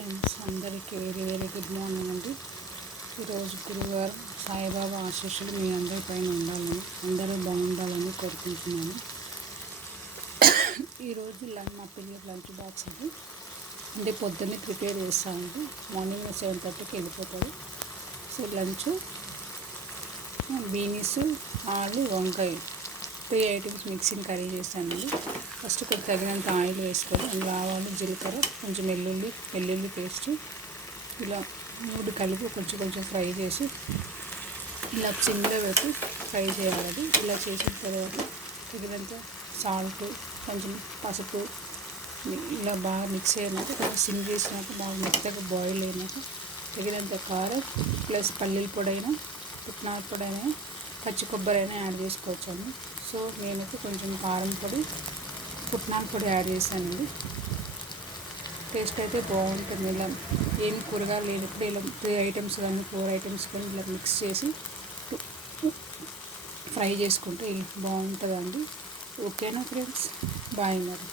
Friends అందరికీ very very good morning అండి. ఈరోజు గురువారం. సాయిబాబా ఆశీస్సులు మీ అందరి పైన ఉండాలని, అందరూ బాగుండాలని కోరుకుంటున్నాను. ఈరోజు మా పిల్లలకి లంచ్ బాక్స్ అంటే పొద్దున్నే ప్రిపేర్ చేస్తానండి. మార్నింగ్ 7:30కి వెళ్ళిపోతారు. సో లంచ్ బీనీస్, ఆలు, వంకాయ 3 ఐటమ్స్ మిక్సింగ్ కర్రీ చేస్తానండి. ఫస్ట్ కొంచెం తగినంత ఆయిల్ వేసుకొని అందులో ఆవాలు, జీలకర్ర, కొంచెం వెల్లుల్లి పేస్ట్ ఇలా 3 కలిపి కొంచెం ఫ్రై చేసి ఇలా సిమ్లో పెట్టి ఫ్రై చేయాలి. ఇలా చేసిన తర్వాత తగినంత సాల్ట్, కొంచెం పసుపు ఇలా బాగా మిక్స్ అయినాక కొంచెం సిమ్ చేసినాక బాగా మెత్తగా బాయిల్ అయినాక తగినంత కారం ప్లస్ పల్లీల పొడి అయినా, పుట్నాల పొడి అయినా, పచ్చి కొబ్బరి అయినా యాడ్ చేసుకోవచ్చండి. సో నేనైతే కొంచెం కారం పొడి, పుట్నాల పొడి యాడ్ చేశానండి. టేస్ట్ అయితే బాగుంటుంది. ఇలా ఏం కూరగాయలు లేనప్పుడు ఇలా 3 ఐటమ్స్ కానీ 4 ఐటమ్స్ కానీ ఇలా మిక్స్ చేసి ఫ్రై చేసుకుంటే బాగుంటుందండి. ఓకేనా ఫ్రెండ్స్, బాయ్ మరి.